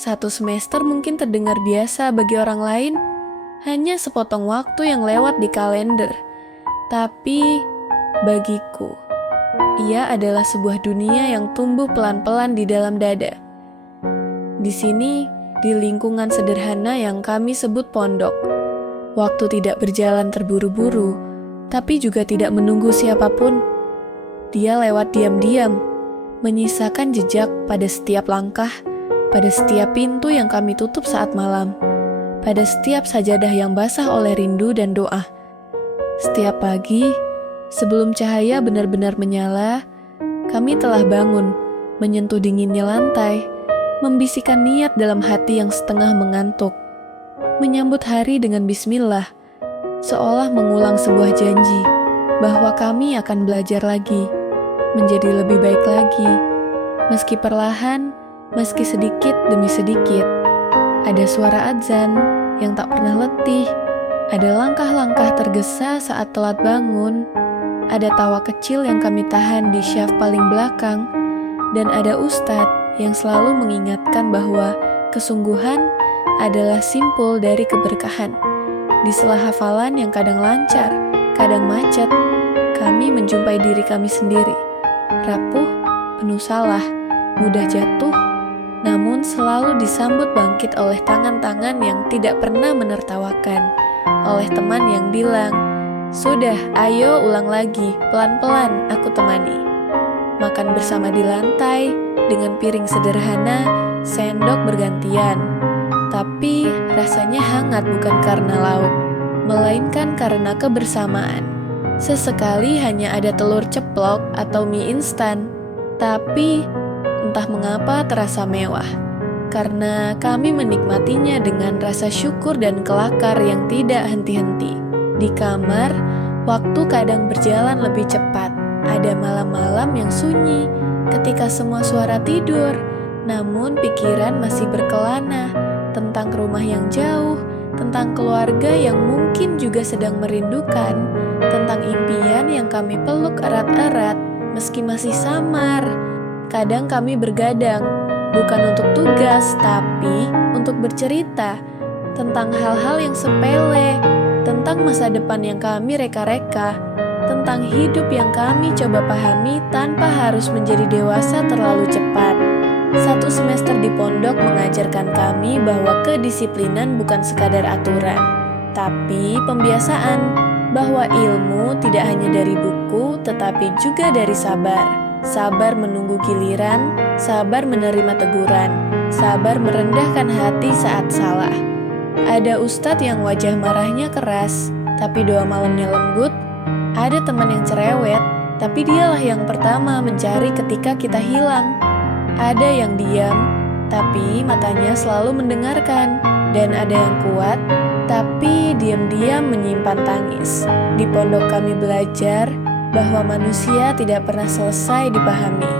1 semester mungkin terdengar biasa bagi orang lain, hanya sepotong waktu yang lewat di kalender. Tapi bagiku, ia adalah sebuah dunia yang tumbuh pelan-pelan di dalam dada. Di sini, di lingkungan sederhana yang kami sebut pondok, waktu tidak berjalan terburu-buru, tapi juga tidak menunggu siapapun. Dia lewat diam-diam, menyisakan jejak pada setiap langkah, pada setiap pintu yang kami tutup saat malam, pada setiap sajadah yang basah oleh rindu dan doa. Setiap pagi, sebelum cahaya benar-benar menyala, kami telah bangun, menyentuh dinginnya lantai, membisikkan niat dalam hati yang setengah mengantuk, menyambut hari dengan bismillah, seolah mengulang sebuah janji bahwa kami akan belajar lagi, menjadi lebih baik lagi, meski perlahan, meski sedikit demi sedikit. Ada suara azan yang tak pernah letih, ada langkah-langkah tergesa saat telat bangun, ada tawa kecil yang kami tahan di syaf paling belakang, dan ada ustadz yang selalu mengingatkan bahwa kesungguhan adalah simpul dari keberkahan. Di sela hafalan yang kadang lancar, kadang macet, kami menjumpai diri kami sendiri, rapuh, penuh salah, mudah jatuh, namun selalu disambut bangkit oleh tangan-tangan yang tidak pernah menertawakan, oleh teman yang bilang, "Sudah, ayo ulang lagi, pelan-pelan aku temani." Makan bersama di lantai, dengan piring sederhana, sendok bergantian. Tapi rasanya hangat bukan karena lauk, melainkan karena kebersamaan. Sesekali hanya ada telur ceplok atau mie instan, tapi entah mengapa terasa mewah, karena kami menikmatinya dengan rasa syukur dan kelakar yang tidak henti-henti. Di kamar, waktu kadang berjalan lebih cepat. Ada malam-malam yang sunyi, ketika semua suara tidur, namun pikiran masih berkelana tentang rumah yang jauh, tentang keluarga yang mungkin juga sedang merindukan, tentang impian yang kami peluk erat-erat meski masih samar. Kadang kami bergadang, bukan untuk tugas, tapi untuk bercerita tentang hal-hal yang sepele, tentang masa depan yang kami reka-reka, tentang hidup yang kami coba pahami tanpa harus menjadi dewasa terlalu cepat. 1 semester di pondok mengajarkan kami bahwa kedisiplinan bukan sekadar aturan, tapi pembiasaan, bahwa ilmu tidak hanya dari buku, tetapi juga dari sabar. Sabar menunggu giliran, sabar menerima teguran, sabar merendahkan hati saat salah. Ada ustadz yang wajah marahnya keras, tapi doa malamnya lembut. Ada teman yang cerewet, tapi dialah yang pertama mencari ketika kita hilang. Ada yang diam, tapi matanya selalu mendengarkan. Dan ada yang kuat, tapi diam-diam menyimpan tangis. Di pondok kami belajar bahwa manusia tidak pernah selesai dipahami,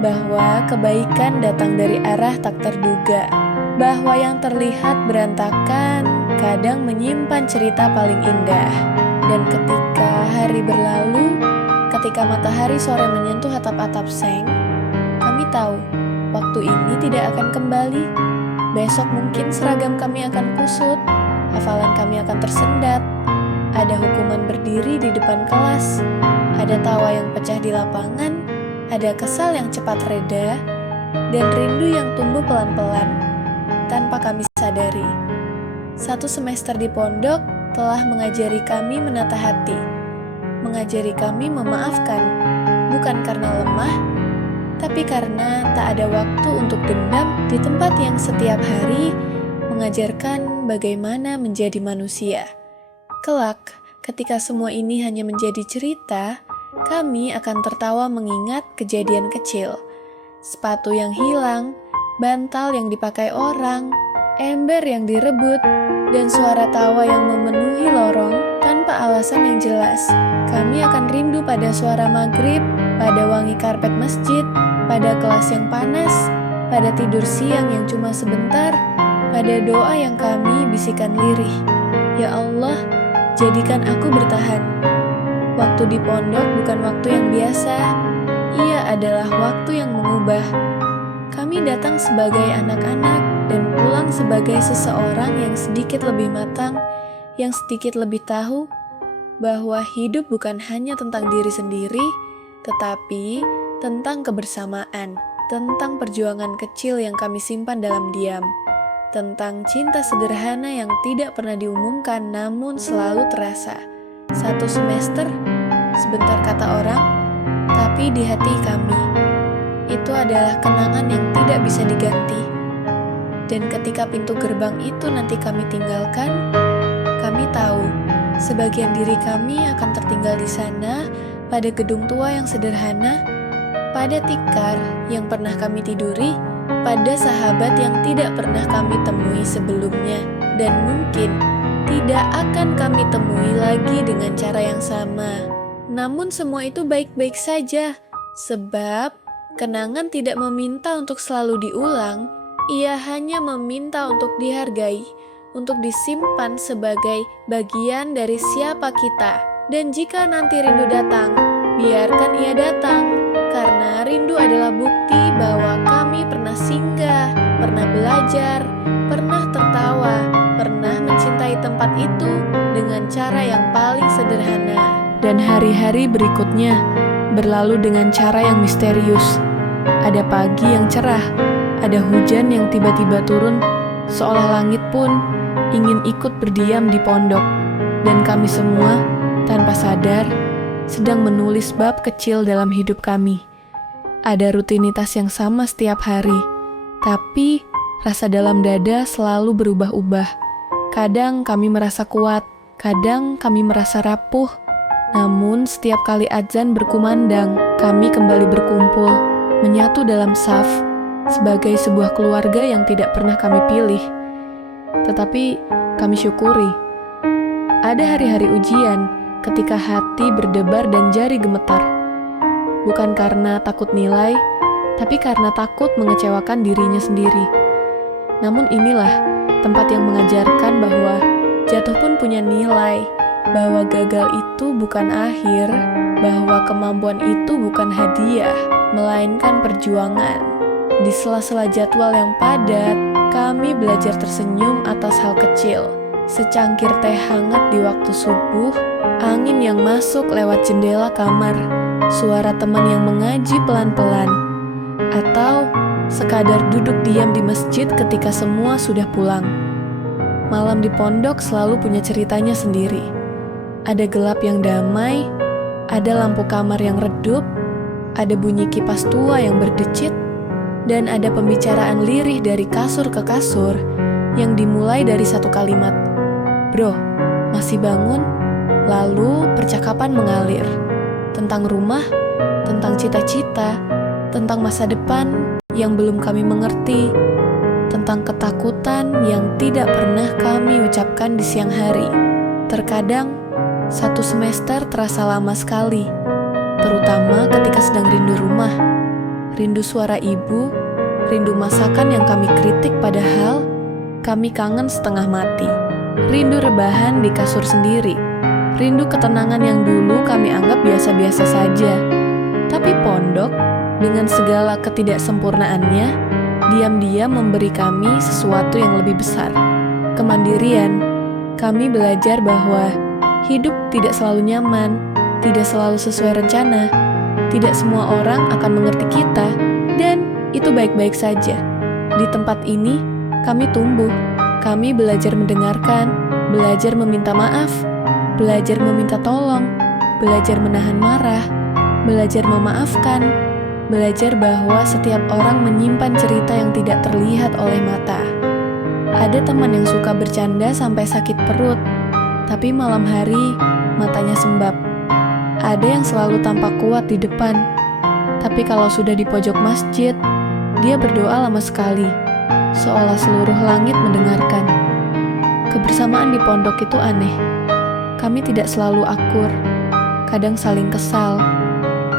bahwa kebaikan datang dari arah tak terduga, bahwa yang terlihat berantakan kadang menyimpan cerita paling indah. Dan ketika hari berlalu, ketika matahari sore menyentuh atap-atap seng, kami tahu waktu ini tidak akan kembali. Besok mungkin seragam kami akan kusut, hafalan kami akan tersendat, ada hukuman berdiri di depan kelas, ada tawa yang pecah di lapangan, ada kesal yang cepat reda, dan rindu yang tumbuh pelan-pelan tanpa kami sadari. 1 semester di pondok telah mengajari kami menata hati, mengajari kami memaafkan, bukan karena lemah, tapi karena tak ada waktu untuk dendam di tempat yang setiap hari mengajarkan bagaimana menjadi manusia. Kelak, ketika semua ini hanya menjadi cerita, kami akan tertawa mengingat kejadian kecil, sepatu yang hilang, bantal yang dipakai orang, ember yang direbut, dan suara tawa yang memenuhi lorong tanpa alasan yang jelas. Kami akan rindu pada suara maghrib, pada wangi karpet masjid, pada kelas yang panas, pada tidur siang yang cuma sebentar, pada doa yang kami bisikan lirih. Ya Allah, jadikan aku bertahan. Waktu di pondok bukan waktu yang biasa, ia adalah waktu yang mengubah. Kami datang sebagai anak-anak, dan pulang sebagai seseorang yang sedikit lebih matang, yang sedikit lebih tahu bahwa hidup bukan hanya tentang diri sendiri, tetapi tentang kebersamaan, tentang perjuangan kecil yang kami simpan dalam diam, tentang cinta sederhana yang tidak pernah diumumkan namun selalu terasa. 1 semester, sebentar kata orang, tapi di hati kami, itu adalah kenangan yang tidak bisa diganti. Dan ketika pintu gerbang itu nanti kami tinggalkan, kami tahu sebagian diri kami akan tertinggal di sana, pada gedung tua yang sederhana, pada tikar yang pernah kami tiduri, pada sahabat yang tidak pernah kami temui sebelumnya, dan mungkin tidak akan kami temui lagi dengan cara yang sama. Namun semua itu baik-baik saja, sebab kenangan tidak meminta untuk selalu diulang, ia hanya meminta untuk dihargai, untuk disimpan sebagai bagian dari siapa kita. Dan jika nanti rindu datang, biarkan ia datang, karena rindu adalah bukti bahwa kami pernah singgah, pernah belajar, pernah tertawa, pernah mencintai tempat itu dengan cara yang paling sederhana. Dan hari-hari berikutnya berlalu dengan cara yang misterius. Ada pagi yang cerah, ada hujan yang tiba-tiba turun, seolah langit pun ingin ikut berdiam di pondok. Dan kami semua, tanpa sadar, sedang menulis bab kecil dalam hidup kami. Ada rutinitas yang sama setiap hari, tapi rasa dalam dada selalu berubah-ubah. Kadang kami merasa kuat, kadang kami merasa rapuh. Namun setiap kali azan berkumandang, kami kembali berkumpul, menyatu dalam saf, sebagai sebuah keluarga yang tidak pernah kami pilih. Tetapi kami syukuri. Ada hari-hari ujian, ketika hati berdebar dan jari gemetar. Bukan karena takut nilai, tapi karena takut mengecewakan dirinya sendiri. Namun inilah tempat yang mengajarkan bahwa jatuh pun punya nilai, bahwa gagal itu bukan akhir, bahwa kemampuan itu bukan hadiah, melainkan perjuangan. Di sela-sela jadwal yang padat, kami belajar tersenyum atas hal kecil. Secangkir teh hangat di waktu subuh, angin yang masuk lewat jendela kamar, suara teman yang mengaji pelan-pelan, atau sekadar duduk diam di masjid ketika semua sudah pulang. Malam di pondok selalu punya ceritanya sendiri. Ada gelap yang damai, ada lampu kamar yang redup, ada bunyi kipas tua yang berdecit, dan ada pembicaraan lirih dari kasur ke kasur yang dimulai dari satu kalimat, "Bro, masih bangun?" Lalu percakapan mengalir tentang rumah, tentang cita-cita, tentang masa depan yang belum kami mengerti, tentang ketakutan yang tidak pernah kami ucapkan di siang hari. Terkadang 1 semester terasa lama sekali, terutama ketika sedang rindu rumah, rindu suara ibu, rindu masakan yang kami kritik padahal kami kangen setengah mati, rindu rebahan di kasur sendiri, rindu ketenangan yang dulu kami anggap biasa-biasa saja. Tapi pondok, dengan segala ketidaksempurnaannya, diam-diam memberi kami sesuatu yang lebih besar, kemandirian. Kami belajar bahwa hidup tidak selalu nyaman, tidak selalu sesuai rencana, tidak semua orang akan mengerti kita, dan itu baik-baik saja. Di tempat ini, kami tumbuh, kami belajar mendengarkan, belajar meminta maaf, belajar meminta tolong, belajar menahan marah, belajar memaafkan, belajar bahwa setiap orang menyimpan cerita yang tidak terlihat oleh mata. Ada teman yang suka bercanda sampai sakit perut, tapi malam hari matanya sembab. Ada yang selalu tampak kuat di depan, tapi kalau sudah di pojok masjid, dia berdoa lama sekali, seolah seluruh langit mendengarkan. Kebersamaan di pondok itu aneh. Kami tidak selalu akur, kadang saling kesal,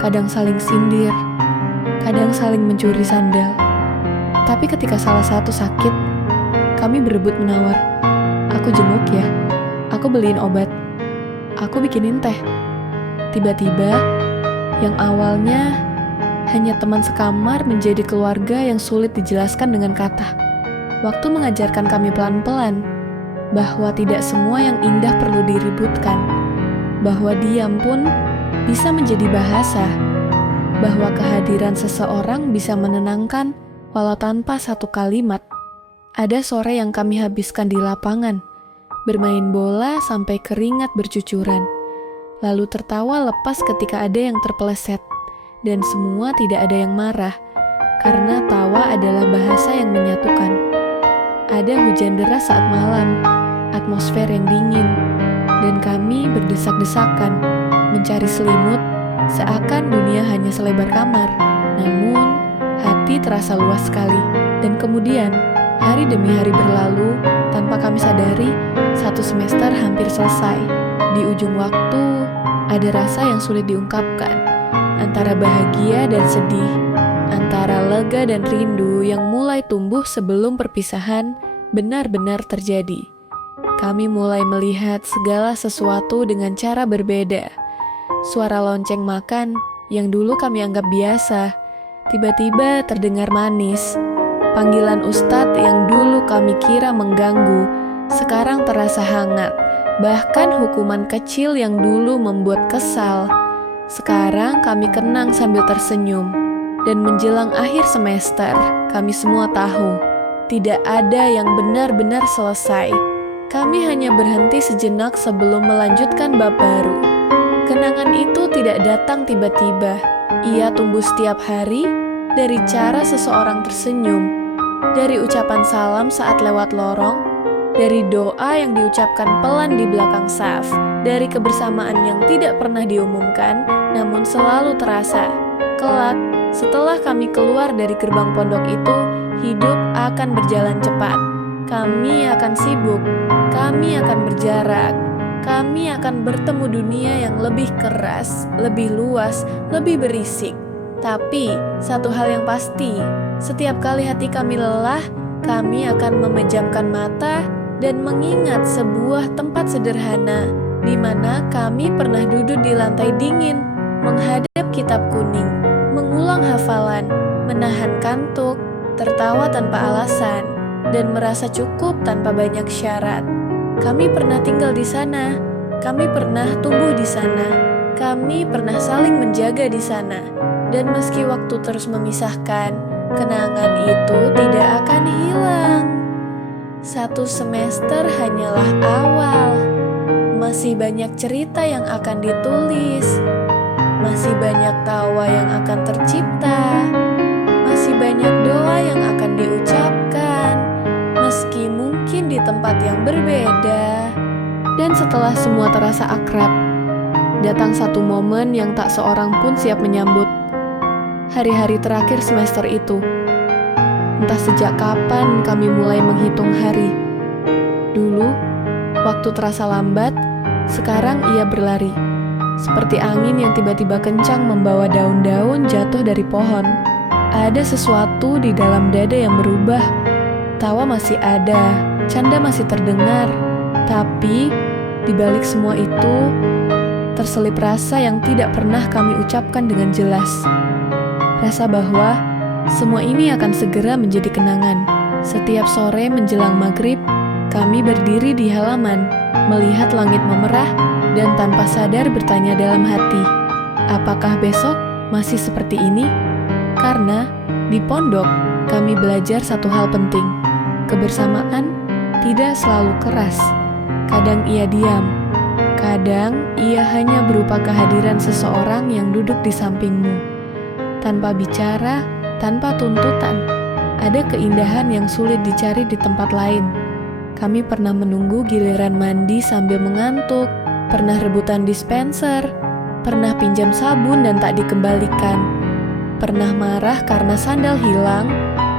kadang saling sindir, kadang saling mencuri sandal. Tapi ketika salah satu sakit, kami berebut menawar. Aku jenguk ya, aku beliin obat, aku bikinin teh. Tiba-tiba, yang awalnya hanya teman sekamar menjadi keluarga yang sulit dijelaskan dengan kata. Waktu mengajarkan kami pelan-pelan bahwa tidak semua yang indah perlu diributkan, bahwa diam pun bisa menjadi bahasa, bahwa kehadiran seseorang bisa menenangkan walau tanpa satu kalimat. Ada sore yang kami habiskan di lapangan, bermain bola sampai keringat bercucuran, lalu tertawa lepas ketika ada yang terpeleset, dan semua tidak ada yang marah, karena tawa adalah bahasa yang menyatukan. Ada hujan deras saat malam, atmosfer yang dingin, dan kami berdesak-desakan, mencari selimut, seakan dunia hanya selebar kamar. Namun, hati terasa luas sekali. Dan kemudian, hari demi hari berlalu, tanpa kami sadari, satu semester hampir selesai. Di ujung waktu, ada rasa yang sulit diungkapkan, antara bahagia dan sedih, antara lega dan rindu yang mulai tumbuh sebelum perpisahan benar-benar terjadi. Kami mulai melihat segala sesuatu dengan cara berbeda. Suara lonceng makan yang dulu kami anggap biasa, tiba-tiba terdengar manis. Panggilan ustadz yang dulu kami kira mengganggu, sekarang terasa hangat. Bahkan hukuman kecil yang dulu membuat kesal, sekarang kami kenang sambil tersenyum. Dan menjelang akhir semester, kami semua tahu, tidak ada yang benar-benar selesai. Kami hanya berhenti sejenak sebelum melanjutkan bab baru. Kenangan itu tidak datang tiba-tiba. Ia tumbuh setiap hari dari cara seseorang tersenyum, dari ucapan salam saat lewat lorong, dari doa yang diucapkan pelan di belakang saf, dari kebersamaan yang tidak pernah diumumkan, namun selalu terasa. Kelak, setelah kami keluar dari gerbang pondok itu, hidup akan berjalan cepat. Kami akan sibuk, kami akan berjarak, kami akan bertemu dunia yang lebih keras, lebih luas, lebih berisik. Tapi, satu hal yang pasti, setiap kali hati kami lelah, kami akan memejamkan mata dan mengingat sebuah tempat sederhana di mana kami pernah duduk di lantai dingin, menghadap kitab kuning, mengulang hafalan, menahan kantuk, tertawa tanpa alasan, dan merasa cukup tanpa banyak syarat. Kami pernah tinggal di sana, kami pernah tumbuh di sana, kami pernah saling menjaga di sana. Dan meski waktu terus memisahkan, kenangan itu tidak akan hilang. Satu semester hanyalah awal, masih banyak cerita yang akan ditulis, masih banyak tawa yang akan tercipta, masih banyak doa yang akan diucapkan, meski mungkin di tempat yang berbeda. Dan setelah semua terasa akrab, datang satu momen yang tak seorang pun siap menyambut. Hari-hari terakhir semester itu. Entah sejak kapan kami mulai menghitung hari. Dulu, waktu terasa lambat, sekarang ia berlari. Seperti angin yang tiba-tiba kencang membawa daun-daun jatuh dari pohon. Ada sesuatu di dalam dada yang berubah. Tawa masih ada, canda masih terdengar. Tapi, di balik semua itu, terselip rasa yang tidak pernah kami ucapkan dengan jelas. Rasa bahwa semua ini akan segera menjadi kenangan. Setiap sore menjelang maghrib, kami berdiri di halaman, melihat langit memerah, dan tanpa sadar bertanya dalam hati, apakah besok masih seperti ini? Karena di pondok, kami belajar satu hal penting. Kebersamaan tidak selalu keras. Kadang ia diam, kadang ia hanya berupa kehadiran seseorang yang duduk di sampingmu. Tanpa bicara, tanpa tuntutan, ada keindahan yang sulit dicari di tempat lain. Kami pernah menunggu giliran mandi sambil mengantuk, pernah rebutan dispenser, pernah pinjam sabun dan tak dikembalikan, pernah marah karena sandal hilang,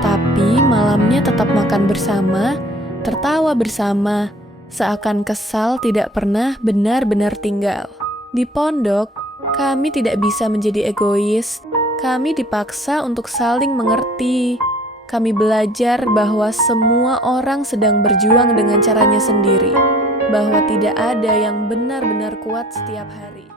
tapi malamnya tetap makan bersama, tertawa bersama, seakan kesal tidak pernah benar-benar tinggal. Di pondok, kami tidak bisa menjadi egois. Kami dipaksa untuk saling mengerti. Kami belajar bahwa semua orang sedang berjuang dengan caranya sendiri, bahwa tidak ada yang benar-benar kuat setiap hari.